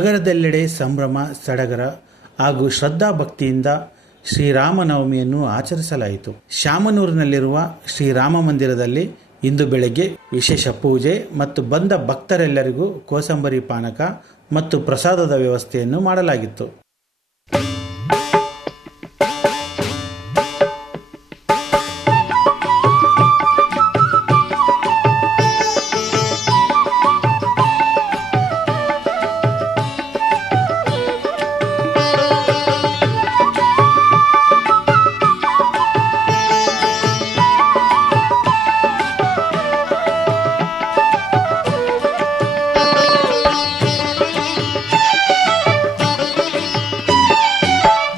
ನಗರದೆಲ್ಲೆಡೆ ಸಂಭ್ರಮ ಸಡಗರ ಹಾಗೂ ಶ್ರದ್ಧಾ ಭಕ್ತಿಯಿಂದ ಶ್ರೀರಾಮನವಮಿಯನ್ನು ಆಚರಿಸಲಾಯಿತು. ಶಾಮನೂರಿನಲ್ಲಿರುವ ಶ್ರೀರಾಮ ಮಂದಿರದಲ್ಲಿ ಇಂದು ಬೆಳಗ್ಗೆ ವಿಶೇಷ ಪೂಜೆ ಮತ್ತು ಬಂದ ಭಕ್ತರೆಲ್ಲರಿಗೂ ಕೋಸಂಬರಿ ಪಾನಕ ಮತ್ತು ಪ್ರಸಾದದ ವ್ಯವಸ್ಥೆಯನ್ನು ಮಾಡಲಾಗಿತ್ತು.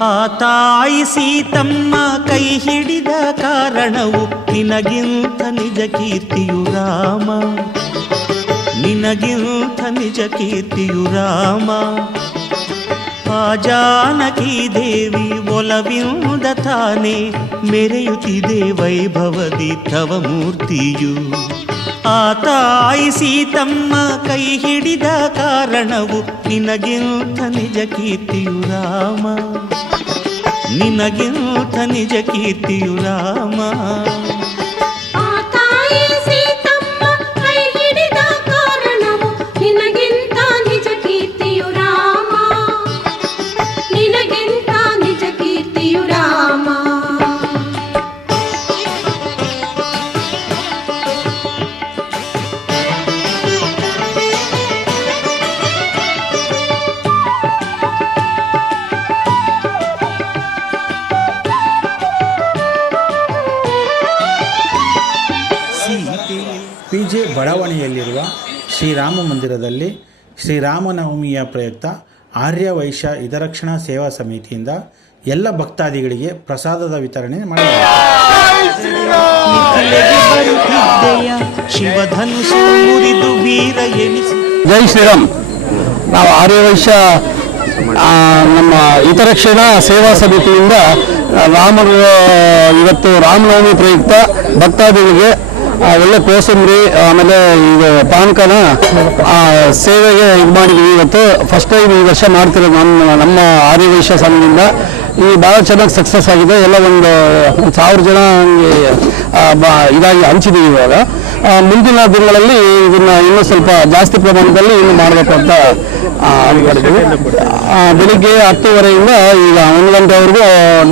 ಆ ತಾಯಿ ಸೀತಮ್ಮ ಕೈ ಹಿಡಿದ ಕಾರಣವು ನಿನಗಿಂತ ನಿಜ ಕೀರ್ತಿಯು ರಾಮ, ನಿನಗಿಂತ ನಿಜ ಕೀರ್ತಿಯು ರಾಮ. ಆ ಜಾನಕಿ ದೇವಿ ಒಲವಿಂದ ತಾನೇ ಮೆರೆಯುತ್ತಿದೆ ವೈಭವದಿ ತವ ಮೂರ್ತಿಯು. ಆ ತಾಯಿ ಸೀತಮ್ಮ ಕೈ ಹಿಡಿದ ಕಾರಣವು ನಿನಗಿಂತ ನಿಜ ಕೀರ್ತಿಯು ರಾಮ, ನಿನಗಿಂತ ನಿಜ ಕೀರ್ತಿಯು ರಾಮ. ಪಿಜೆ ಬಡಾವಣೆಯಲ್ಲಿರುವ ಶ್ರೀರಾಮ ಮಂದಿರದಲ್ಲಿ ಶ್ರೀರಾಮನವಮಿಯ ಪ್ರಯುಕ್ತ ಆರ್ಯ ವೈಶ್ಯ ಹಿತರಕ್ಷಣಾ ಸೇವಾ ಸಮಿತಿಯಿಂದ ಎಲ್ಲ ಭಕ್ತಾದಿಗಳಿಗೆ ಪ್ರಸಾದದ ವಿತರಣೆ ಮಾಡಲಾಯಿತು. ಜೈ ಶ್ರೀರಾಮ್. ನಾವು ಆರ್ಯ ವೈಶ್ಯ ನಮ್ಮ ಹಿತರಕ್ಷಣಾ ಸೇವಾ ಸಮಿತಿಯಿಂದ ಇವತ್ತು ರಾಮನವಮಿ ಪ್ರಯುಕ್ತ ಭಕ್ತಾದಿಗಳಿಗೆ ಒಳ್ಳೆ ಕೋಸಂಬರಿ ಆಮೇಲೆ ಇದು ಪಾನಕನ ಸೇವೆಗೆ ಇದು ಮಾಡಿದ್ವಿ. ಇವತ್ತು ಫಸ್ಟ್ ಟೈಮ್ ಈ ವರ್ಷ ಮಾಡ್ತಿರೋದು ನಮ್ಮ ಆರ್ಯ ವೈಶ್ಯ ಸಂಘದಿಂದ. ಈ ಭಾಳ ಚೆನ್ನಾಗಿ ಸಕ್ಸಸ್ ಆಗಿದೆ. ಎಲ್ಲ ಒಂದು 1000 ಜನ ಇದಾಗಿ ಹಂಚಿದ್ದೀವಿ. ಇವಾಗ ಮುಂದಿನ ದಿನಗಳಲ್ಲಿ ಇದನ್ನ ಇನ್ನೂ ಸ್ವಲ್ಪ ಜಾಸ್ತಿ ಪ್ರಮಾಣದಲ್ಲಿ ಇನ್ನು ಮಾಡಬೇಕು ಅಂತ ಮಾಡಿದ್ದೀವಿ. ಬೆಳಿಗ್ಗೆ 10:30ಯಿಂದ ಈಗ 1 ಗಂಟೆವರೆಗೂ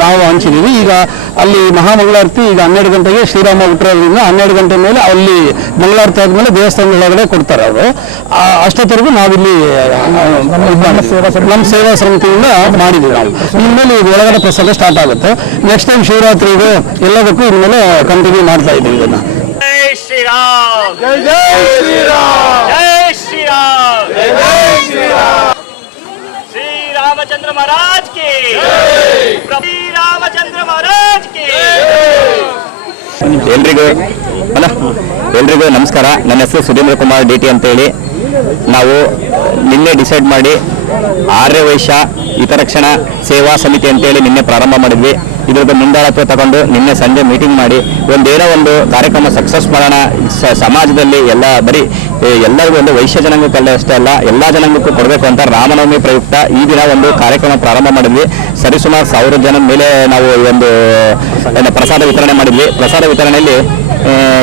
ನಾವು ಹಂಚಿದ್ದೀವಿ. ಈಗ ಅಲ್ಲಿ ಮಹಾಮಂಗಳಾರತಿ ಈಗ 12 ಗಂಟೆಗೆ ಶ್ರೀರಾಮ ಹುಟ್ಟಿರೋದ್ರಿಂದ 12 ಗಂಟೆ ಮೇಲೆ ಅಲ್ಲಿ ಮಂಗಳಾರತಿ ಆದಮೇಲೆ ದೇವಸ್ಥಾನದ ಒಳಗಡೆ ಕೊಡ್ತಾರೆ ಅವರು. ಅಷ್ಟೊತ್ತರೆಗೂ ನಾವಿಲ್ಲಿ ನಮ್ಮ ಸೇವಾ ಸಮಿತಿಯಿಂದ ಮಾಡಿದ್ದೀವಿ. ನಾವು ಇನ್ಮೇಲೆ ಒಳಗಡೆ ಪ್ರಸಾದ ಸ್ಟಾರ್ಟ್ ಆಗುತ್ತೆ. ನೆಕ್ಸ್ಟ್ ಟೈಮ್ ಶಿವರಾತ್ರಿಗೂ ಎಲ್ಲದಕ್ಕೂ ಇನ್ಮೇಲೆ ಕಂಟಿನ್ಯೂ ಮಾಡ್ತಾ ಇದ್ದೀವಿ ಇದನ್ನ. ಜೈ ಶ್ರೀರಾಮ್, ಜೈ ಜೈ ಶ್ರೀರಾಮ್, ಜೈ ಶ್ರೀರಾಮ್, ಜೈ ಜೈ ಶ್ರೀರಾಮ್. ಶ್ರೀರಾಮಚಂದ್ರ ಮಹಾರಾಜ್ ಕಿ ಜೈ, ಶ್ರೀರಾಮಚಂದ್ರ ಮಹಾರಾಜ್ ಕಿ ಜೈ. ಎಲ್ರಿಗೂ ನಮಸ್ಕಾರ. ನನ್ನ ಹೆಸರು ಸುಧೀಂದ್ರ ಕುಮಾರ್ DT ಅಂತೇಳಿ. ನಾವು ನಿನ್ನೆ ಡಿಸೈಡ್ ಮಾಡಿ ಆರ್ಯ ವೈಶ್ಯ ಹಿತರಕ್ಷಣಾ ಸೇವಾ ಸಮಿತಿ ಅಂತೇಳಿ ನಿನ್ನೆ ಪ್ರಾರಂಭ ಮಾಡಿದ್ವಿ. ಇದ್ರದ್ದು ಮುಂದಾಳತ್ವ ತಗೊಂಡು ನಿನ್ನೆ ಸಂಜೆ ಮೀಟಿಂಗ್ ಮಾಡಿ ಏನೋ ಒಂದು ಕಾರ್ಯಕ್ರಮ ಸಕ್ಸಸ್ ಮಾಡೋಣ. ಸಮಾಜದಲ್ಲಿ ಎಲ್ಲರಿಗೂ ಒಂದು ವೈಶ್ಯ ಜನಾಂಗಕ್ಕಲ್ಲೇ ಅಷ್ಟೇ ಅಲ್ಲ, ಎಲ್ಲ ಜನಾಂಗಕ್ಕೂ ಕೊಡಬೇಕು ಅಂತ ರಾಮನವಮಿ ಪ್ರಯುಕ್ತ ಈ ದಿನ ಒಂದು ಕಾರ್ಯಕ್ರಮ ಪ್ರಾರಂಭ ಮಾಡಿದ್ವಿ. ಸರಿಸುಮಾರು 1000 ಜನದ ಮೇಲೆ ನಾವು ಒಂದು ಪ್ರಸಾದ ವಿತರಣೆ ಮಾಡಿದ್ವಿ. ಪ್ರಸಾದ ವಿತರಣೆಯಲ್ಲಿ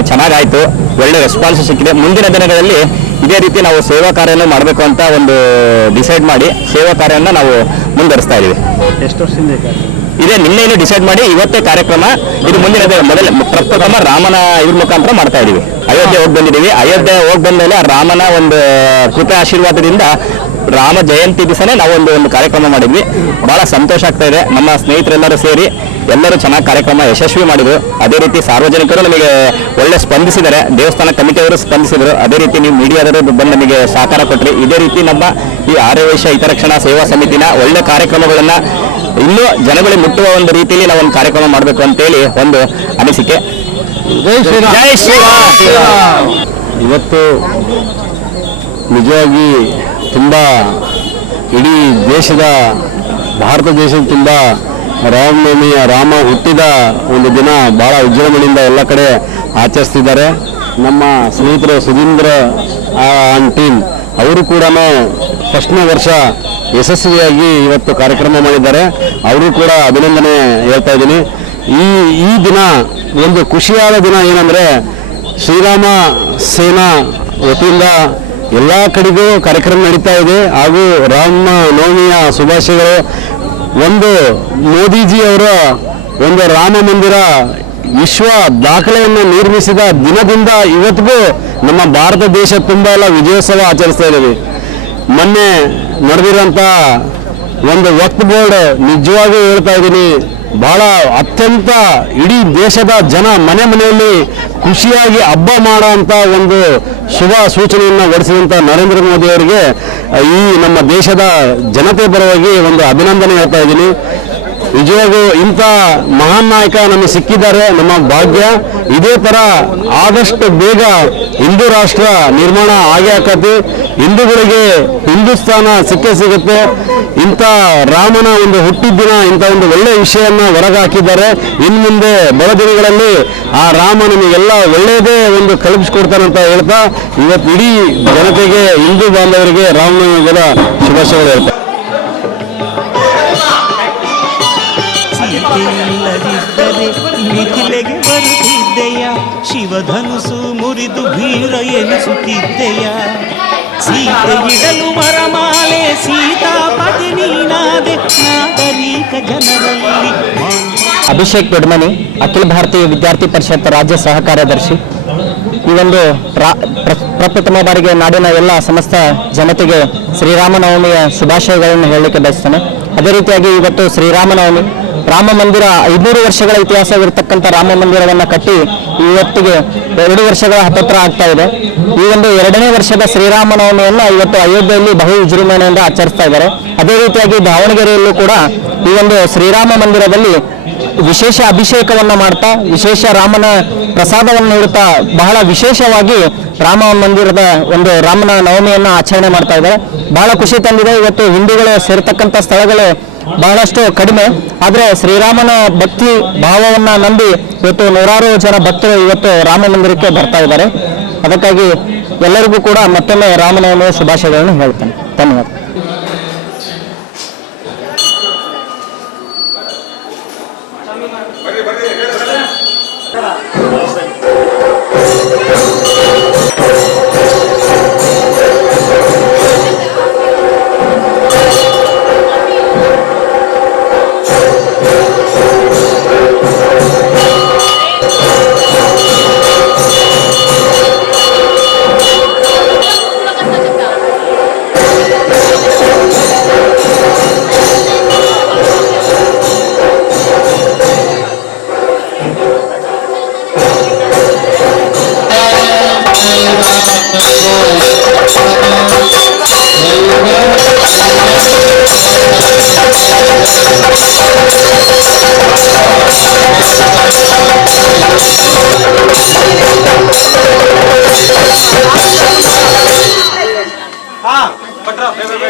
ಚೆನ್ನಾಗಾಯಿತು, ಒಳ್ಳೆ ರೆಸ್ಪಾನ್ಸ್ ಸಿಕ್ಕಿದೆ. ಮುಂದಿನ ದಿನಗಳಲ್ಲಿ ಇದೇ ರೀತಿ ನಾವು ಸೇವಾ ಕಾರ್ಯನ ಮಾಡಬೇಕು ಅಂತ ಒಂದು ಡಿಸೈಡ್ ಮಾಡಿ ಸೇವಾ ಕಾರ್ಯನ ನಾವು ಮುಂದುವರಿಸ್ತಾ ಇದ್ದೀವಿ. ಎಷ್ಟು ವರ್ಷದಿಂದ ಇದೇ ನಿನ್ನೆಯನ್ನು ಡಿಸೈಡ್ ಮಾಡಿ ಇವತ್ತೇ ಕಾರ್ಯಕ್ರಮ. ಇದು ಮುಂದಿನ ಪ್ರಪ್ರಥಮ ರಾಮನ ಇದ್ರ ಮುಖಾಂತರ ಮಾಡ್ತಾ ಇದೀವಿ. ಅಯೋಧ್ಯೆ ಹೋಗಿ ಬಂದಿದ್ದೀವಿ. ಅಯೋಧ್ಯೆ ಹೋಗಿ ಬಂದ ಮೇಲೆ ರಾಮನ ಒಂದು ಕೃಪೆ ಆಶೀರ್ವಾದದಿಂದ ರಾಮ ಜಯಂತಿ ದಿವಸನೇ ನಾವು ಒಂದು ಕಾರ್ಯಕ್ರಮ ಮಾಡಿದ್ವಿ. ಬಹಳ ಸಂತೋಷ ಆಗ್ತಾ ಇದೆ. ನಮ್ಮ ಸ್ನೇಹಿತರೆಲ್ಲರೂ ಸೇರಿ ಎಲ್ಲರೂ ಚೆನ್ನಾಗಿ ಕಾರ್ಯಕ್ರಮ ಯಶಸ್ವಿ ಮಾಡಿದ್ರು. ಅದೇ ರೀತಿ ಸಾರ್ವಜನಿಕರು ನಮಗೆ ಒಳ್ಳೆ ಸ್ಪಂದಿಸಿದ್ದಾರೆ. ದೇವಸ್ಥಾನ ಕಮಿಟಿಯವರು ಸ್ಪಂದಿಸಿದರು. ಅದೇ ರೀತಿ ನೀವು ಮೀಡಿಯಾದವರು ಬಂದು ನಮಗೆ ಸಹಕಾರ ಕೊಟ್ಟರು. ಇದೇ ರೀತಿ ನಮ್ಮ ಈ ಆರ್ಯ ವೈಶ್ಯ ಹಿತರಕ್ಷಣಾ ಸೇವಾ ಸಮಿತಿನ ಒಳ್ಳೆ ಕಾರ್ಯಕ್ರಮಗಳನ್ನ ಇನ್ನೂ ಜನಗಳಿಗೆ ಮುಟ್ಟುವ ಒಂದು ರೀತಿಯಲ್ಲಿ ನಾವು ಒಂದು ಕಾರ್ಯಕ್ರಮ ಮಾಡಬೇಕು ಅಂತೇಳಿ ಒಂದು ಅನಿಸಿಕೆ. ಜೈ ಶ್ರೀರಾಮ್, ಜೈ ಶ್ರೀರಾಮ್. ಇವತ್ತು ನಿಜವಾಗಿ ತುಂಬ ಇಡೀ ದೇಶದ ಭಾರತ ದೇಶದ ತುಂಬ ರಾಮನವಮಿಯ ರಾಮ ಹುಟ್ಟಿದ ಒಂದು ದಿನ ಭಾಳ ವಿಜೃಂಭಣೆಯಿಂದ ಎಲ್ಲ ಕಡೆ ಆಚರಿಸ್ತಿದ್ದಾರೆ. ನಮ್ಮ ಸ್ನೇಹಿತರು ಸುಧೀಂದ್ರ ಆ್ಯಂಡ್ ಟೀಮ್ ಅವರು ಕೂಡ ಫಸ್ಟ್ನೇ ವರ್ಷ ಯಶಸ್ವಿಯಾಗಿ ಇವತ್ತು ಕಾರ್ಯಕ್ರಮ ಮಾಡಿದ್ದಾರೆ. ಅವರು ಕೂಡ ಅಭಿನಂದನೆ ಹೇಳ್ತಾ ಇದ್ದೀನಿ. ಈ ದಿನ ಒಂದು ಖುಷಿಯಾದ ದಿನ ಏನಂದರೆ ಶ್ರೀರಾಮ ಸೇನಾ ವತಿಯಿಂದ ಎಲ್ಲ ಕಡೆಗೂ ಕಾರ್ಯಕ್ರಮ ನಡೀತಾ ಇದೆ. ಹಾಗೂ ರಾಮ ನವಮಿಯ ಶುಭಾಶಯಗಳು. ಒಂದು ಮೋದಿಜಿಯವರ ಒಂದು ರಾಮ ಮಂದಿರ ವಿಶ್ವ ದಾಖಲೆಯನ್ನು ನಿರ್ಮಿಸಿದ ದಿನದಿಂದ ಇವತ್ತಿಗೂ ನಮ್ಮ ಭಾರತ ದೇಶ ತುಂಬ ಎಲ್ಲ ವಿಜಯೋತ್ಸವ ಆಚರಿಸ್ತಾ ಇದ್ದೀವಿ. ಮೊನ್ನೆ ನಡೆದಿರೋಂಥ ಒಂದು ವಕ್ಫ್ ಬೋರ್ಡ್ ನಿಜವಾಗಿಯೂ ಹೇಳ್ತಾ ಇದ್ದೀನಿ, ಬಹಳ ಅತ್ಯಂತ ಇಡೀ ದೇಶದ ಜನ ಮನೆ ಮನೆಯಲ್ಲಿ ಖುಷಿಯಾಗಿ ಹಬ್ಬ ಮಾಡೋಂಥ ಒಂದು ಶುಭ ಸೂಚನೆಯನ್ನು ಹೊರಡಿಸಿದಂಥ ನರೇಂದ್ರ ಮೋದಿ ಅವರಿಗೆ ಈ ನಮ್ಮ ದೇಶದ ಜನತೆ ಪರವಾಗಿ ಒಂದು ಅಭಿನಂದನೆ ಹೇಳ್ತಾ ಇದ್ದೀನಿ. ನಿಜವಾಗೂ ಇಂಥ ಮಹಾನ್ ನಾಯಕ ನಮಗೆ ಸಿಕ್ಕಿದ್ದಾರೆ, ನಮ್ಮ ಭಾಗ್ಯ. ಇದೇ ಥರ ಆದಷ್ಟು ಬೇಗ ಹಿಂದೂ ರಾಷ್ಟ್ರ ನಿರ್ಮಾಣ ಆಗೇ ಆಕತಿ. ಹಿಂದೂಗಳಿಗೆ ಹಿಂದೂಸ್ತಾನ ಸಿಕ್ಕೇ ಸಿಗುತ್ತೆ. ಇಂಥ ರಾಮನ ಒಂದು ಹುಟ್ಟಿದ ಇಂಥ ಒಂದು ಒಳ್ಳೆಯ ವಿಷಯವನ್ನು ಹೊರಗೆ ಹಾಕಿದ್ದಾರೆ. ಇನ್ನು ಮುಂದೆ ಬರೋ ದಿನಗಳಲ್ಲಿ ಆ ರಾಮ ನಮಗೆಲ್ಲ ಒಳ್ಳೆಯದೇ ಒಂದು ಕಲ್ಪಿಸ್ಕೊಡ್ತಾನಂತ ಹೇಳ್ತಾ ಇವತ್ತು ಇಡೀ ಜನತೆಗೆ ಹಿಂದೂ ಬಾಂಧವರಿಗೆ ರಾಮನವಮಿಯ ಶುಭಾಶಯಗಳು ಹೇಳ್ತಾರೆ. ಇಲ್ಲದಿದ್ದರೆ ಮಿಥಿಲೆಗೆ ಬರುತ್ತಿದ್ದೆಯ, ಶಿವಧನುಸು ಮುರಿದು ವೀರ ಎನಿಸುತ್ತಿದ್ದೆಯ, ಸೀತೆ ಇಡಲು ವರಮಾಲೆ ಸೀತಾಪತಿ ನೀನಾದೆ, ನಾಗರಿಕ ಜನರಲ್ಲಿ. ಅಭಿಷೇಕ್ ದೊಡ್ಮನಿ, ಅಖಿಲ ಭಾರತೀಯ ವಿದ್ಯಾರ್ಥಿ ಪರಿಷತ್ ರಾಜ್ಯ ಸಹ ಕಾರ್ಯದರ್ಶಿ. ಈ ಒಂದು ಪ್ರಪ್ರಥಮ ಬಾರಿಗೆ ನಾಡಿನ ಎಲ್ಲ ಸಮಸ್ತ ಜನತೆಗೆ ಶ್ರೀರಾಮನವಮಿಯ ಶುಭಾಶಯಗಳನ್ನು ಹೇಳಲಿಕ್ಕೆ ಬಯಸ್ತೇನೆ. ಅದೇ ರೀತಿಯಾಗಿ ಇವತ್ತು ಶ್ರೀರಾಮನವಮಿ, ರಾಮ ಮಂದಿರ 500 ವರ್ಷಗಳ ಇತಿಹಾಸವಿರತಕ್ಕಂಥ ರಾಮ ಮಂದಿರವನ್ನು ಕಟ್ಟಿ ಇವತ್ತಿಗೆ 2 ವರ್ಷಗಳ ಹತ್ತಿರ ಆಗ್ತಾ ಇದೆ. ಈ ಒಂದು 2ನೇ ವರ್ಷದ ಶ್ರೀರಾಮನವಮಿಯನ್ನು ಇವತ್ತು ಅಯೋಧ್ಯೆಯಲ್ಲಿ ಬಹು ವಿಜೃಂಭಣೆಯಿಂದ ಆಚರಿಸ್ತಾ ಇದ್ದಾರೆ. ಅದೇ ರೀತಿಯಾಗಿ ದಾವಣಗೆರೆಯಲ್ಲೂ ಕೂಡ ಈ ಒಂದು ಶ್ರೀರಾಮ ಮಂದಿರದಲ್ಲಿ ವಿಶೇಷ ಅಭಿಷೇಕವನ್ನು ಮಾಡ್ತಾ ವಿಶೇಷ ರಾಮನ ಪ್ರಸಾದವನ್ನು ನೀಡುತ್ತಾ ಬಹಳ ವಿಶೇಷವಾಗಿ ರಾಮ ಮಂದಿರದ ಒಂದು ರಾಮನ ನವಮಿಯನ್ನು ಆಚರಣೆ ಮಾಡ್ತಾ ಇದ್ದಾರೆ. ಬಹಳ ಖುಷಿ ತಂದಿದೆ. ಇವತ್ತು ಹಿಂದೂಗಳು ಸೇರ್ತಕ್ಕಂಥ ಸ್ಥಳಗಳು ಬಹಳಷ್ಟು ಕಡಿಮೆ, ಆದರೆ ಶ್ರೀರಾಮನ ಭಕ್ತಿ ಭಾವವನ್ನು ನಂಬಿ ಇವತ್ತು ನೂರಾರು ಜನ ಭಕ್ತರು ಇವತ್ತು ರಾಮ ಮಂದಿರಕ್ಕೆ ಬರ್ತಾ ಇದ್ದಾರೆ. ಅದಕ್ಕಾಗಿ ಎಲ್ಲರಿಗೂ ಕೂಡ ಮತ್ತೊಮ್ಮೆ ರಾಮನವಮಿಯ ಶುಭಾಶಯಗಳನ್ನು ಹೇಳ್ತೇನೆ. ಧನ್ಯವಾದ.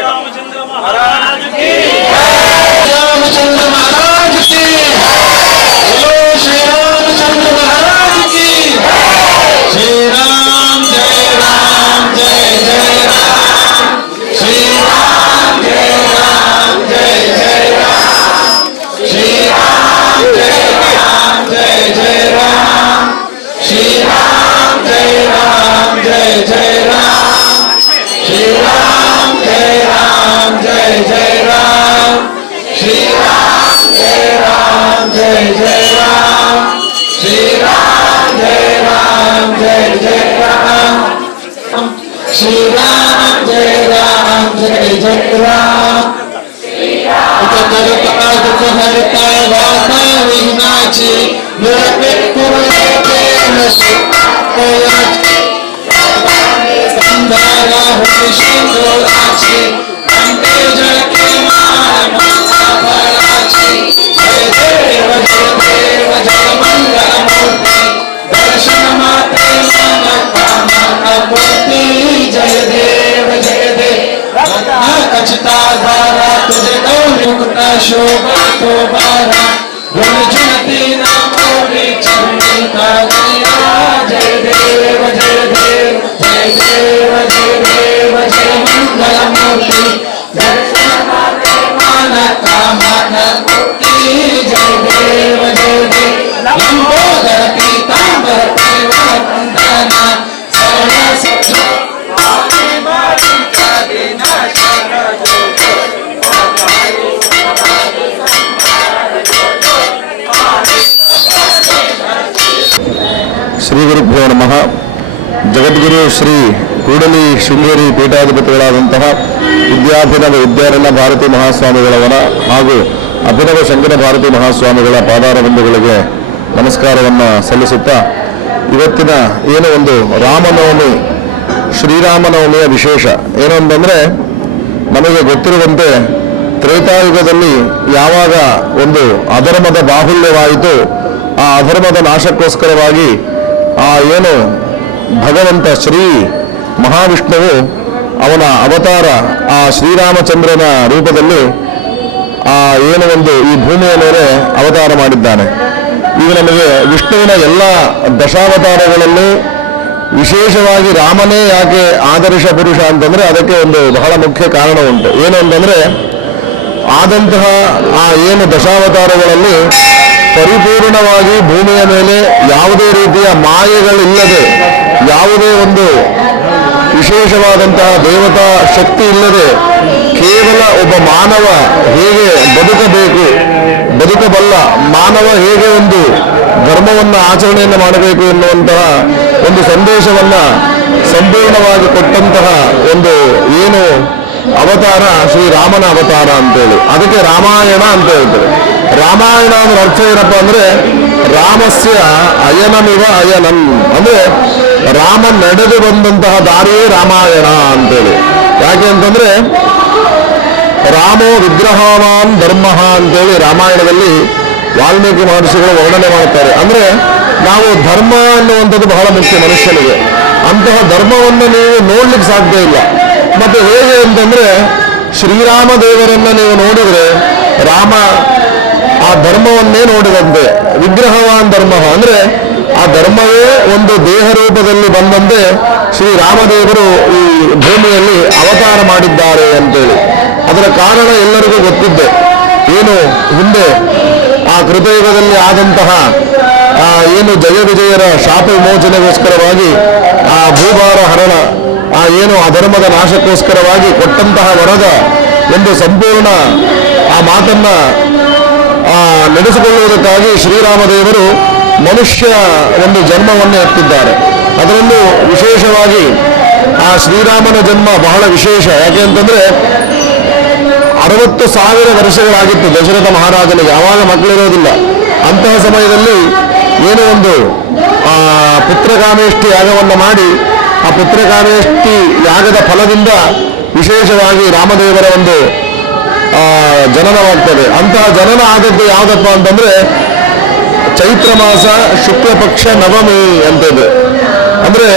रामचंद्र महाराज की रामचंद्र महाराज की बोलो श्री रामचंद्र महाराज की श्री राम जय राम जय जय राम श्री राम जय राम जय जय राम श्री राम जय राम जय जय राम श्री राम जय राम जय जय राम श्री राम जय राम जय जय राम श्री राम जय राम जय जय राम श्री राम जय राम जय जय राम श्री राम जय राम जय जय राम हरता वाता विघ्नाची संधारा होती शिंदोराची अंडे जळके मान फळाची जय देव जय मंगल मूर्ती दर्शन माते मन कामनापूर्ती जय देव कचता धारा तुझे गौरी शोभा तो बारा गुणजुनती नामोरी चंडी का जय देव जय देव जय देव जय देव जय ಶ್ರೀ ಗುರುಭ್ಯೋ ನಮಃ. ಜಗದ್ಗುರು ಶ್ರೀ ಕೂಡಲಿ ಶೃಂಗೇರಿ ಪೀಠಾಧಿಪತಿಗಳಾದಂತಹ ವಿದ್ಯಾಭಿನವ ವಿದ್ಯಾರಣ್ಯ ಭಾರತಿ ಮಹಾಸ್ವಾಮಿಗಳವರ ಹಾಗೂ ಅಭಿನವ ಶಂಕರ ಭಾರತಿ ಮಹಾಸ್ವಾಮಿಗಳ ಪಾದಾರವಿಂದಗಳಿಗೆ ನಮಸ್ಕಾರವನ್ನು ಸಲ್ಲಿಸುತ್ತಾ, ಇವತ್ತಿನ ಏನೋ ಒಂದು ರಾಮನವಮಿ, ಶ್ರೀರಾಮನವಮಿಯ ವಿಶೇಷ ಏನು ಅಂತಂದರೆ, ನಮಗೆ ಗೊತ್ತಿರುವಂತೆ ತ್ರೇತಾಯುಗದಲ್ಲಿ ಯಾವಾಗ ಒಂದು ಅಧರ್ಮದ ಬಾಹುಲ್ಯವಾಯಿತು, ಆ ಅಧರ್ಮದ ನಾಶಕ್ಕೋಸ್ಕರವಾಗಿ ಏನು ಭಗವಂತ ಶ್ರೀ ಮಹಾವಿಷ್ಣುವು ಅವನ ಅವತಾರ ಆ ಶ್ರೀರಾಮಚಂದ್ರನ ರೂಪದಲ್ಲಿ ಏನು ಒಂದು ಈ ಭೂಮಿಯ ಮೇಲೆ ಅವತಾರ ಮಾಡಿದ್ದಾನೆ. ಈಗ ನಮಗೆ ವಿಷ್ಣುವಿನ ಎಲ್ಲ ದಶಾವತಾರಗಳಲ್ಲಿ ವಿಶೇಷವಾಗಿ ರಾಮನೇ ಯಾಕೆ ಆದರ್ಶ ಪುರುಷ ಅಂತಂದರೆ ಅದಕ್ಕೆ ಒಂದು ಬಹಳ ಮುಖ್ಯ ಕಾರಣ ಉಂಟು. ಏನು ಅಂತಂದರೆ, ಆದಂತಹ ಏನು ದಶಾವತಾರಗಳಲ್ಲಿ ಪರಿಪೂರ್ಣವಾಗಿ ಭೂಮಿಯ ಮೇಲೆ ಯಾವುದೇ ರೀತಿಯ ಮಾಯೆಗಳಿಲ್ಲದೆ, ಯಾವುದೇ ಒಂದು ವಿಶೇಷವಾದಂತಹ ದೇವತಾ ಶಕ್ತಿ ಇಲ್ಲದೆ, ಕೇವಲ ಒಬ್ಬ ಮಾನವ ಹೇಗೆ ಬದುಕಬಲ್ಲ ಮಾನವ ಹೇಗೆ ಒಂದು ಧರ್ಮವನ್ನು ಆಚರಣೆಯನ್ನು ಮಾಡಬೇಕು ಎನ್ನುವಂತಹ ಒಂದು ಸಂದೇಶವನ್ನು ಸಂಪೂರ್ಣವಾಗಿ ಕೊಟ್ಟಂತಹ ಒಂದು ಏನು ಅವತಾರ ಶ್ರೀರಾಮನ ಅವತಾರ ಅಂತೇಳಿ, ಅದಕ್ಕೆ ರಾಮಾಯಣ ಅಂತ ಹೇಳ್ತಾರೆ. ರಾಮಾಯಣ ಅಂದ್ರೆ ಅರ್ಥ ಏನಪ್ಪ ಅಂದ್ರೆ, ರಾಮಸ್ಯ ಅಯನಮಿವ ಅಯನಂ ಅಂದ್ರೆ ರಾಮ ನಡೆದು ಬಂದಂತಹ ದಾರಿಯೇ ರಾಮಾಯಣ ಅಂತೇಳಿ. ಯಾಕೆ ಅಂತಂದ್ರೆ, ರಾಮೋ ವಿಗ್ರಹವಾನ್ ಧರ್ಮ ಅಂತೇಳಿ ರಾಮಾಯಣದಲ್ಲಿ ವಾಲ್ಮೀಕಿ ಮಹರ್ಷಿಗಳು ವರ್ಣನೆ ಮಾಡ್ತಾರೆ. ಅಂದ್ರೆ ನಾವು ಧರ್ಮ ಅನ್ನುವಂಥದ್ದು ಬಹಳ ಮುಖ್ಯ ಮನುಷ್ಯನಿಗೆ. ಅಂತಹ ಧರ್ಮವನ್ನು ನೀವು ನೋಡ್ಲಿಕ್ಕೆ ಸಾಧ್ಯ ಇಲ್ಲ. ಮತ್ತೆ ಹೇಗೆ ಅಂತಂದ್ರೆ, ಶ್ರೀರಾಮ ದೇವರನ್ನ ನೀವು ನೋಡಿದ್ರೆ ರಾಮ ಆ ಧರ್ಮವನ್ನೇ ನೋಡಿದಂತೆ. ವಿಗ್ರಹವಾನ್ ಧರ್ಮ ಅಂದ್ರೆ ಆ ಧರ್ಮವೇ ಒಂದು ದೇಹ ರೂಪದಲ್ಲಿ ಬಂದಂತೆ ಶ್ರೀರಾಮದೇವರು ಈ ಭೂಮಿಯಲ್ಲಿ ಅವತಾರ ಮಾಡಿದ್ದಾರೆ ಅಂತೇಳಿ. ಅದರ ಕಾರಣ ಎಲ್ಲರಿಗೂ ಗೊತ್ತಿದ್ದೆ. ಏನು ಹಿಂದೆ ಆ ಕೃತಯುಗದಲ್ಲಿ ಆದಂತಹ ಏನು ಜಯ ವಿಜಯರ ಶಾಪ ವಿಮೋಚನೆಗೋಸ್ಕರವಾಗಿ ಆ ಭೂಭಾರ ಹರಣ, ಏನು ಅಧರ್ಮದ ನಾಶಕ್ಕೋಸ್ಕರವಾಗಿ ಕೊಟ್ಟಂತಹ ವರದ ಒಂದು ಸಂಪೂರ್ಣ ಆ ಮಾತನ್ನ ನಡೆಸಿಕೊಳ್ಳುವುದಕ್ಕಾಗಿ ಶ್ರೀರಾಮದೇವರು ಮನುಷ್ಯ ಒಂದು ಜನ್ಮವನ್ನು ಎತ್ತಿದ್ದಾರೆ. ಅದರಲ್ಲೂ ವಿಶೇಷವಾಗಿ ಆ ಶ್ರೀರಾಮನ ಜನ್ಮ ಬಹಳ ವಿಶೇಷ. ಯಾಕೆ ಅಂತಂದ್ರೆ 60,000 ವರ್ಷಗಳಾಗಿತ್ತು ದಶರಥ ಮಹಾರಾಜನಿಗೆ. ಆವಾಗ ಮಕ್ಕಳಿರೋದಿಲ್ಲ. ಅಂತಹ ಸಮಯದಲ್ಲಿ ಏನೋ ಒಂದು ಪುತ್ರಕಾಮೇಷ್ಟಿ ಯಾಗವನ್ನು ಮಾಡಿ, ಆ ಪುತ್ರಕಾಮೇಷ್ಟಿ ಯಾಗದ ಫಲದಿಂದ ವಿಶೇಷವಾಗಿ ರಾಮದೇವರ ಒಂದು ಜನನವಾಗ್ತದೆ. ಅಂತಹ ಜನನ ಆದದ್ದು ಯಾವುದಪ್ಪ ಅಂತಂದ್ರೆ ಚೈತ್ರ ಮಾಸ ಶುಕ್ಲ ಪಕ್ಷ ನವಮಿ ಅಂತದ್ದು. ಅಂದ್ರೆ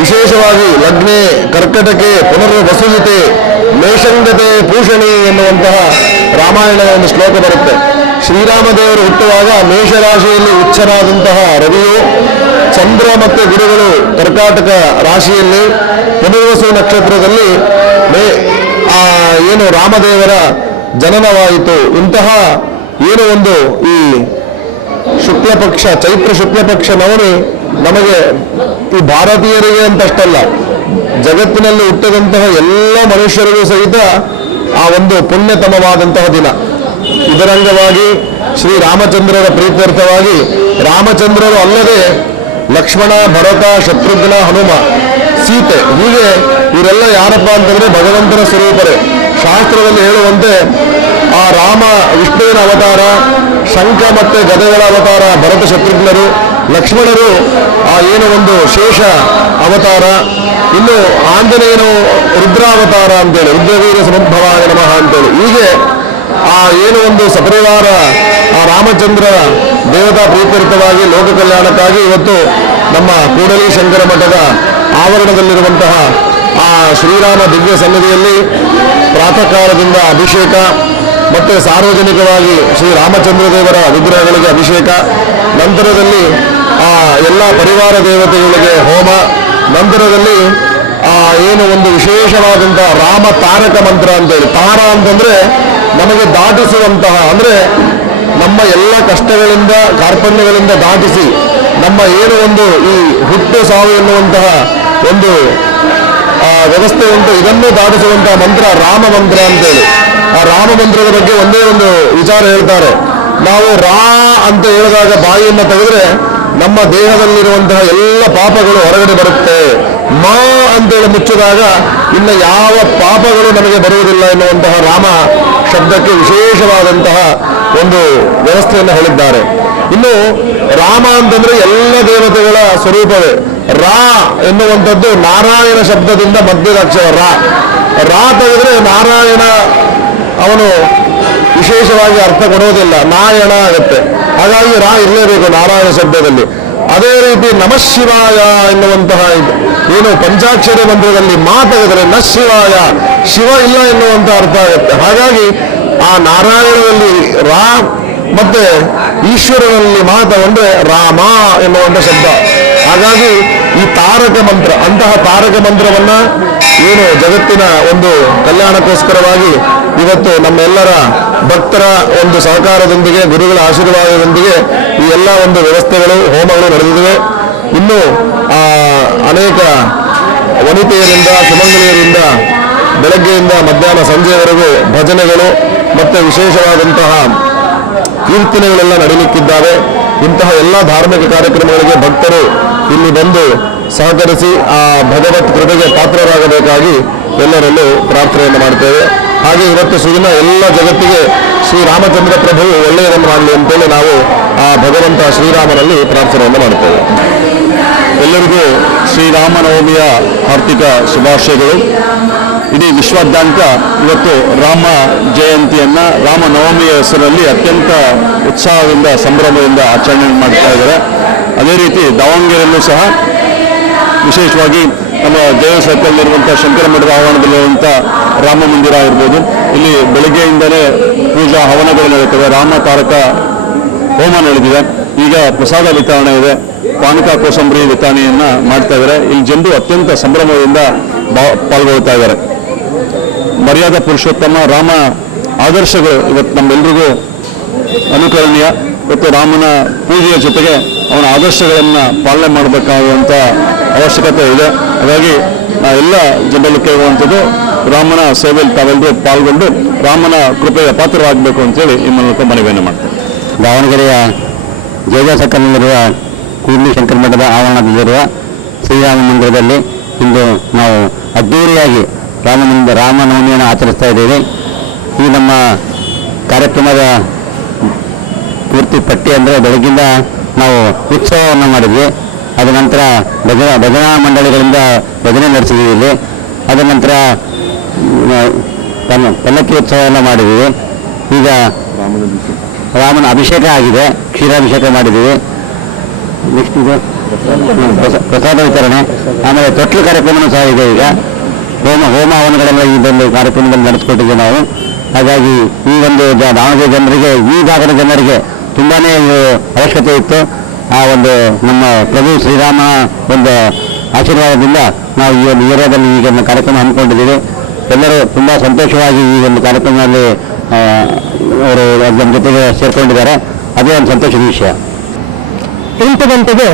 ವಿಶೇಷವಾಗಿ ಲಗ್ನೆ ಕರ್ಕಟಕ್ಕೆ ಪುನರ್ವಸುಜಿತೆ ಮೇಷಂಗತೆ ಭೂಷಣಿ ಎನ್ನುವಂತಹ ರಾಮಾಯಣದ ಒಂದು ಶ್ಲೋಕ ಬರುತ್ತೆ. ಶ್ರೀರಾಮದೇವರು ಹುಟ್ಟುವಾಗ ಮೇಷರಾಶಿಯಲ್ಲಿ ಉಚ್ಚನಾದಂತಹ ರವಿಯು, ಚಂದ್ರ ಮತ್ತು ಗುರುಗಳು ಕರ್ಕಾಟಕ ರಾಶಿಯಲ್ಲಿ, ಪುನರ್ವಸು ನಕ್ಷತ್ರದಲ್ಲಿ ಏನು ರಾಮದೇವರ ಜನನವಾಯಿತು. ಇಂತಹ ಏನು ಒಂದು ಈ ಶುಕ್ಲಪಕ್ಷ ಚೈತ್ರ ಶುಕ್ಲಪಕ್ಷ ನವಮಿ ನಮಗೆ ಈ ಭಾರತೀಯರಿಗೆ ಅಂತಷ್ಟಲ್ಲ, ಜಗತ್ತಿನಲ್ಲಿ ಹುಟ್ಟದಂತಹ ಎಲ್ಲ ಮನುಷ್ಯರಿಗೂ ಸಹಿತ ಆ ಒಂದು ಪುಣ್ಯತಮವಾದಂತಹ ದಿನ. ಇದರಂಗವಾಗಿ ಶ್ರೀರಾಮಚಂದ್ರರ ಪ್ರೀತ್ಯರ್ಥವಾಗಿ ರಾಮಚಂದ್ರರು ಅಲ್ಲದೆ ಲಕ್ಷ್ಮಣ, ಭರತ, ಶತ್ರುಘ್ನ, ಹನುಮ, ಸೀತೆ, ಹೀಗೆ ಇವರೆಲ್ಲ ಯಾರಪ್ಪ ಅಂತಂದ್ರೆ ಭಗವಂತನ ಸ್ವರೂಪರೇ. ಶಾಸ್ತ್ರದಲ್ಲಿ ಹೇಳುವಂತೆ ಆ ರಾಮ ವಿಷ್ಣುವಿನ ಅವತಾರ, ಶಂಖ ಮತ್ತು ಗದೆಗಳ ಅವತಾರ ಭರತ ಶತ್ರುಘ್ನರು, ಲಕ್ಷ್ಮಣರು ಏನು ಒಂದು ಶೇಷ ಅವತಾರ, ಇನ್ನು ಆಂಜನೇಯನು ರುದ್ರಾವತಾರ ಅಂತೇಳಿ, ರುದ್ರವೀರ ಸಮುದ್ಭವಾಯ ನಮಃ ಅಂತೇಳಿ. ಹೀಗೆ ಏನು ಒಂದು ಸಪರಿವಾರ ಆ ರಾಮಚಂದ್ರ ದೇವತಾ ಪ್ರೀತ್ಯರ್ಥವಾಗಿ ಲೋಕ ಕಲ್ಯಾಣಕ್ಕಾಗಿ ಇವತ್ತು ನಮ್ಮ ಕೂಡಲಿ ಶಂಕರ ಮಠದ ಆವರಣದಲ್ಲಿರುವಂತಹ ಆ ಶ್ರೀರಾಮ ದಿವ್ಯ ಸನ್ನಿಧಿಯಲ್ಲಿ ಪ್ರಾತಃ ಕಾಲದಿಂದ ಅಭಿಷೇಕ ಮತ್ತು ಸಾರ್ವಜನಿಕವಾಗಿ ಶ್ರೀರಾಮಚಂದ್ರ ದೇವರ ವಿಗ್ರಹಗಳಿಗೆ ಅಭಿಷೇಕ, ನಂತರದಲ್ಲಿ ಎಲ್ಲ ಪರಿವಾರ ದೇವತೆಗಳಿಗೆ ಹೋಮ, ನಂತರದಲ್ಲಿ ಏನು ಒಂದು ವಿಶೇಷವಾದಂತಹ ರಾಮ ತಾರಕ ಮಂತ್ರ ಅಂತೇಳಿ. ತಾರ ಅಂತಂದ್ರೆ ನಮಗೆ ದಾಟಿಸುವಂತಹ, ಅಂದ್ರೆ ನಮ್ಮ ಎಲ್ಲ ಕಷ್ಟಗಳಿಂದ ಕಾರ್ಪಣ್ಯಗಳಿಂದ ದಾಟಿಸಿ ನಮ್ಮ ಏನು ಒಂದು ಈ ಹುಟ್ಟು ಸಾವು ಎನ್ನುವಂತಹ ಒಂದು ವ್ಯವಸ್ಥೆ ಉಂಟು, ಇದನ್ನು ದಾಟಿಸುವಂತಹ ಮಂತ್ರ ರಾಮ ಮಂತ್ರ ಅಂತೇಳಿ. ಆ ರಾಮ ಮಂತ್ರದ ಬಗ್ಗೆ ಒಂದೇ ಒಂದು ವಿಚಾರ ಹೇಳ್ತಾರೆ. ನಾವು ರಾ ಅಂತ ಹೇಳಿದಾಗ ಬಾಯಿಯನ್ನು ತೆಗೆದ್ರೆ ನಮ್ಮ ದೇಹದಲ್ಲಿರುವಂತಹ ಎಲ್ಲ ಪಾಪಗಳು ಹೊರಗಡೆ ಬರುತ್ತೆ. ಮಾ ಅಂತೇಳಿ ಮುಚ್ಚಿದಾಗ ಇನ್ನು ಯಾವ ಪಾಪಗಳು ನಮಗೆ ಬರುವುದಿಲ್ಲ ಎನ್ನುವಂತಹ ರಾಮ ಶಬ್ದಕ್ಕೆ ವಿಶೇಷವಾದಂತಹ ಒಂದು ವ್ಯವಸ್ಥೆಯನ್ನು ಹೇಳಿದ್ದಾರೆ. ಇನ್ನು ರಾಮ ಅಂತಂದ್ರೆ ಎಲ್ಲ ದೇವತೆಗಳ ಸ್ವರೂಪವೇ. ರಾ ಎನ್ನುವಂಥದ್ದು ನಾರಾಯಣ ಶಬ್ದದಿಂದ ಮಧ್ಯದ ಅಕ್ಷರ ರಾ ತೆಗೆದ್ರೆ ನಾರಾಯಣ ಅವನು ವಿಶೇಷವಾಗಿ ಅರ್ಥ ಕೊಡೋದಿಲ್ಲ, ನಾರಾಯಣ ಆಗುತ್ತೆ. ಹಾಗಾಗಿ ರಾ ಇರಲೇಬೇಕು ನಾರಾಯಣ ಶಬ್ದದಲ್ಲಿ. ಅದೇ ರೀತಿ ನಮಃ ಶಿವಾಯ ಎನ್ನುವಂತಹ ಏನು ಪಂಚಾಕ್ಷರಿ ಮಂತ್ರದಲ್ಲಿ ಮಾ ತೆಗೆದರೆ ನ ಶಿವಾಯ, ಶಿವ ಇಲ್ಲ ಎನ್ನುವಂಥ ಅರ್ಥ ಆಗುತ್ತೆ. ಹಾಗಾಗಿ ಆ ನಾರಾಯಣದಲ್ಲಿ ರಾ ಮತ್ತೆ ಈಶ್ವರನಲ್ಲಿ ಮಾ ತಗೊಂಡ್ರೆ ರಾಮ ಎನ್ನುವಂಥ ಶಬ್ದ. ಹಾಗಾಗಿ ಈ ತಾರಕ ಮಂತ್ರ, ಅಂತಹ ತಾರಕ ಮಂತ್ರವನ್ನ ಏನು ಜಗತ್ತಿನ ಒಂದು ಕಲ್ಯಾಣಕ್ಕೋಸ್ಕರವಾಗಿ ಇವತ್ತು ನಮ್ಮೆಲ್ಲರ ಭಕ್ತರ ಒಂದು ಸಹಕಾರದೊಂದಿಗೆ, ಗುರುಗಳ ಆಶೀರ್ವಾದದೊಂದಿಗೆ ಈ ಎಲ್ಲ ಒಂದು ವ್ಯವಸ್ಥೆಗಳು, ಹೋಮಗಳು ನಡೆದಿವೆ. ಇನ್ನು ಅನೇಕ ವನಿತೆಯರಿಂದ, ಸುಮಂಗಲಿಯರಿಂದ ಬೆಳಗ್ಗೆಯಿಂದ ಮಧ್ಯಾಹ್ನ ಸಂಜೆಯವರೆಗೂ ಭಜನೆಗಳು ಮತ್ತು ವಿಶೇಷವಾದಂತಹ ಕೀರ್ತನೆಗಳೆಲ್ಲ ನಡೀಲಿಕ್ಕಿದ್ದಾವೆ. ಇಂತಹ ಎಲ್ಲ ಧಾರ್ಮಿಕ ಕಾರ್ಯಕ್ರಮಗಳಿಗೆ ಭಕ್ತರು ಇಲ್ಲಿ ಬಂದು ಸಹಕರಿಸಿ ಆ ಭಗವತ್ ಕೃಪೆಗೆ ಪಾತ್ರರಾಗಬೇಕಾಗಿ ಎಲ್ಲರಲ್ಲೂ ಪ್ರಾರ್ಥನೆಯನ್ನು ಮಾಡ್ತೇವೆ. ಹಾಗೆ ಇವತ್ತು ಸುದಿನ ಎಲ್ಲ ಜಗತ್ತಿಗೆ ಶ್ರೀರಾಮಚಂದ್ರ ಪ್ರಭು ಒಳ್ಳೆಯದನ್ನು ಮಾಡಲಿ ಅಂತೇಳಿ ನಾವು ಆ ಭಗವಂತ ಶ್ರೀರಾಮನಲ್ಲಿ ಪ್ರಾರ್ಥನೆಯನ್ನು ಮಾಡ್ತೇವೆ. ಎಲ್ಲರಿಗೂ ಶ್ರೀರಾಮನವಮಿಯ ಹಾರ್ದಿಕ ಶುಭಾಶಯಗಳು. ಇಡೀ ವಿಶ್ವಾದ್ಯಂತ ಇವತ್ತು ರಾಮ ಜಯಂತಿಯನ್ನು ರಾಮನವಮಿಯ ಹೆಸರಲ್ಲಿ ಅತ್ಯಂತ ಉತ್ಸಾಹದಿಂದ, ಸಂಭ್ರಮದಿಂದ ಆಚರಣೆ ಮಾಡ್ತಾ ಇದ್ದಾರೆ. ಅದೇ ರೀತಿ ದಾವಣಗೆರೆಯಲ್ಲೂ ಸಹ ವಿಶೇಷವಾಗಿ ನಮ್ಮ ಜಯ ಸರ್ಕಲ್ನಲ್ಲಿರುವಂಥ ಶಂಕರ ಮಠದ ಆವರಣದಲ್ಲಿರುವಂಥ ರಾಮ ಮಂದಿರ ಇರ್ಬೋದು, ಇಲ್ಲಿ ಬೆಳಗ್ಗೆಯಿಂದಲೇ ಪೂಜಾ ಹವನಗಳು ನಡೀತವೆ, ರಾಮ ತಾರಕ ಹೋಮ ನಡೆದಿದೆ. ಈಗ ಪ್ರಸಾದ ವಿತರಣೆ ಇದೆ, ಪಾನಕ ಕೋಸಂಬರಿ ವಿತರಣೆಯನ್ನು ಮಾಡ್ತಾ ಇದ್ದಾರೆ. ಇಲ್ಲಿ ಜನರು ಅತ್ಯಂತ ಸಂಭ್ರಮದಿಂದ ಪಾಲ್ಗೊಳ್ತಾ ಇದ್ದಾರೆ. ಮರ್ಯಾದಾ ಪುರುಷೋತ್ತಮ ರಾಮ ಆದರ್ಶಗಳು ಇವತ್ತು ನಮ್ಮೆಲ್ಲರಿಗೂ ಅನುಕರಣೀಯ. ಇವತ್ತು ರಾಮನ ಪೂಜೆಯ ಜೊತೆಗೆ ಅವನ ಆದರ್ಶಗಳನ್ನು ಪಾಲನೆ ಮಾಡಬೇಕಾಗುವಂಥ ಅವಶ್ಯಕತೆ ಇದೆ. ಹಾಗಾಗಿ ಎಲ್ಲ ಜನರಲ್ಲಿ ಕೇಳುವಂಥದ್ದು ರಾಮನ ಸೇವೆಯಲ್ಲಿ ತಾವೆಲ್ಲರೂ ಪಾಲ್ಗೊಂಡು ರಾಮನ ಕೃಪೆಯ ಪಾತ್ರರಾಗಬೇಕು ಅಂತೇಳಿ ಈ ಮೂಲಕ ಮನವಿಯನ್ನು ಮಾಡ್ತಾರೆ. ದಾವಣಗೆರೆಯ ಜಯ ಸರ್ಕಲ್ನಲ್ಲಿರುವ ಕೂಡ್ಲಿ ಶಂಕರ ಮಠದ ಆವರಣದಲ್ಲಿರುವ ಶ್ರೀರಾಮ ಮಂದಿರದಲ್ಲಿ ಇಂದು ನಾವು ಅದ್ದೂರಿಯಾಗಿ ರಾಮನವಮಿಯನ್ನು ಆಚರಿಸ್ತಾ ಇದ್ದೇವೆ. ಈ ನಮ್ಮ ಕಾರ್ಯಕ್ರಮದ ಪೂರ್ತಿ ಪಟ್ಟಿ ಅಂದರೆ ಬೆಳಗ್ಗಿಂದ ನಾವು ಉತ್ಸವವನ್ನು ಮಾಡಿದ್ವಿ. ಅದ ನಂತರ ಭಜನಾ ಮಂಡಳಿಗಳಿಂದ ಭಜನೆ ನಡೆಸಿದ್ದೀವಿ ಇಲ್ಲಿ. ಅದ ನಂತರ ಪಲ್ಲಕ್ಕಿ ಉತ್ಸವವನ್ನು ಮಾಡಿದ್ದೀವಿ. ಈಗ ರಾಮನ ಅಭಿಷೇಕ ಆಗಿದೆ, ಕ್ಷೀರಾಭಿಷೇಕ ಮಾಡಿದ್ದೀವಿ. ನೆಕ್ಸ್ಟ್ ಇದು ಪ್ರಸಾದ ವಿತರಣೆ, ಆಮೇಲೆ ತೊಟ್ಲು ಕಾರ್ಯಕ್ರಮವೂ ಸಹ ಇದೆ. ಈಗ ಹೋಮ ಹವನಗಳೆಲ್ಲ ಈ ಒಂದು ಕಾರ್ಯಕ್ರಮದಲ್ಲಿ ನಡೆಸ್ಕೊಟ್ಟಿದ್ದೀವಿ ನಾವು. ಹಾಗಾಗಿ ಈ ಒಂದು ದಾವಣಗೆರೆ ಜನರಿಗೆ, ಈ ಭಾಗದ ಜನರಿಗೆ ತುಂಬಾ ಅವಶ್ಯಕತೆ ಇತ್ತು. ಆ ಒಂದು ನಮ್ಮ ಪ್ರಭು ಶ್ರೀರಾಮ ಒಂದು ಆಶೀರ್ವಾದದಿಂದ ನಾವು ಈ ಒಂದು ಏರಿಯಾದಲ್ಲಿ ಈಗ ಒಂದು ಕಾರ್ಯಕ್ರಮ ಹಮ್ಮಿಕೊಂಡಿದ್ದೀವಿ. ಎಲ್ಲರೂ ತುಂಬ ಸಂತೋಷವಾಗಿ ಈ ಒಂದು ಕಾರ್ಯಕ್ರಮದಲ್ಲಿ ಅವರು ನಮ್ಮ ಜೊತೆಗೆ ಸೇರಿಕೊಂಡಿದ್ದಾರೆ. ಅದೇ ಒಂದು ಸಂತೋಷದ ವಿಷಯ. 8 ಗಂಟೆಗೆ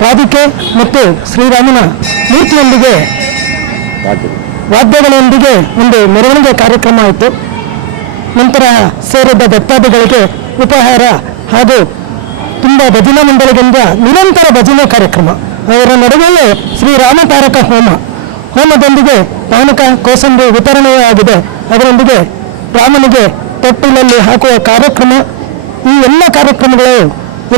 ಪಾದುಕೆ ಮತ್ತು ಶ್ರೀರಾಮನ ಮೂರ್ತಿಯೊಂದಿಗೆ ವಾದ್ಯಗಳೊಂದಿಗೆ ಒಂದು ಮೆರವಣಿಗೆ ಕಾರ್ಯಕ್ರಮ ಆಯಿತು. ನಂತರ ಸೇರಿದ್ದ ಭಕ್ತಾದಿಗಳಿಗೆ ಉಪಹಾರ ಹಾಗೂ ತುಂಬ ಭಜನಾ ಮಂಡಳಿಗಳಿಂದ ನಿರಂತರ ಭಜನೆ ಕಾರ್ಯಕ್ರಮ. ಅವರ ನಡುವೆಯೇ ಶ್ರೀರಾಮ ತಾರಕ ಹೋಮದೊಂದಿಗೆ ಪಾನಕ ಕೋಸಂಬರಿ ವಿತರಣೆಯಾಗಿದೆ. ಅದರೊಂದಿಗೆ ರಾಮನಿಗೆ ತೊಟ್ಟಿಲಲ್ಲಿ ಹಾಕುವ ಕಾರ್ಯಕ್ರಮ. ಈ ಎಲ್ಲ ಕಾರ್ಯಕ್ರಮಗಳು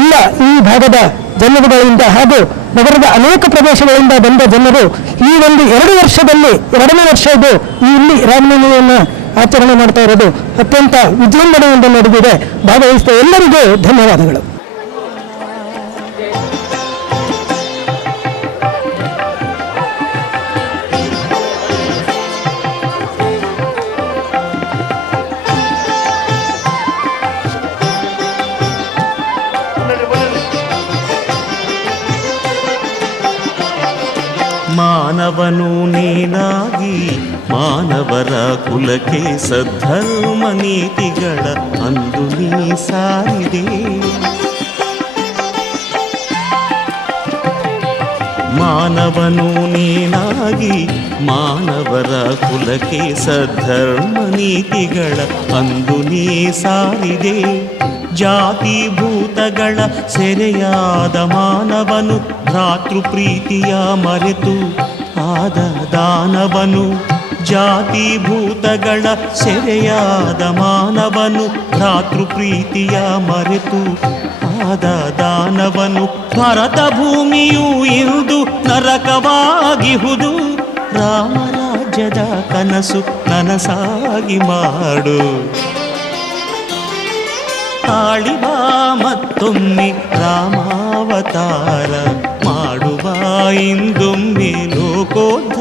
ಎಲ್ಲ ಈ ಭಾಗದ ಜನರುಗಳಿಂದ ಹಾಗೂ ನಗರದ ಅನೇಕ ಪ್ರದೇಶಗಳಿಂದ ಬಂದ ಜನರು ಈ ಒಂದು 2 ವರ್ಷದಲ್ಲಿ 2ನೇ ವರ್ಷ ಇದು ಇಲ್ಲಿ ರಾಮನವಮಿಯನ್ನು ಆಚರಣೆ ಮಾಡ್ತಾ ಇರೋದು ಅತ್ಯಂತ ವಿಜೃಂಭಣೆಯಿಂದ ನಡೆದಿದೆ. ಭಾಗವಹಿಸಿದ ಎಲ್ಲರಿಗೂ ಧನ್ಯವಾದಗಳು. ಮಾನವನು ನೀನಾಗಿ ಮಾನವರ ಕುಲಕ್ಕೆ ಸದ್ಧರ್ಮ ನೀತಿಗಳ ಅಂದು ನೀ ಸಾರಿದೆ. ಮಾನವನು ನೀನಾಗಿ ಮಾನವರ ಕುಲಕ್ಕೆ ಸದ್ಧರ್ಮ ನೀತಿಗಳ ಅಂದು ನೀ ಸಾರಿದೆ. ಜಾತಿ ಭೂತಗಳ ಸೆರೆಯಾದ ಮಾನವನು ಭ್ರಾತೃ ಪ್ರೀತಿಯ ಮರೆತು ಆದ ದಾನವನು. ಜಾತಿ ಭೂತಗಳ ಸೆರೆಯಾದ ಮಾನವನು ಭ್ರಾತೃ ಪ್ರೀತಿಯ ಮರೆತು ಆದ ದಾನವನು. ಭರತ ಭೂಮಿಯು ಇಂದು ನರಕವಾಗಿಹುದು. ರಾಮರಾಜ್ಯದ ಕನಸು ನನಸಾಗಿ ಮಾಡು. ತಾಳಿಬ ಮತ್ತೊಮ್ಮೆ ರಾಮಾವತಾರ ಮಾಡುವ ಇಂದೊಮ್ಮೆ ಲೋಕೋದ್ಧಾರ.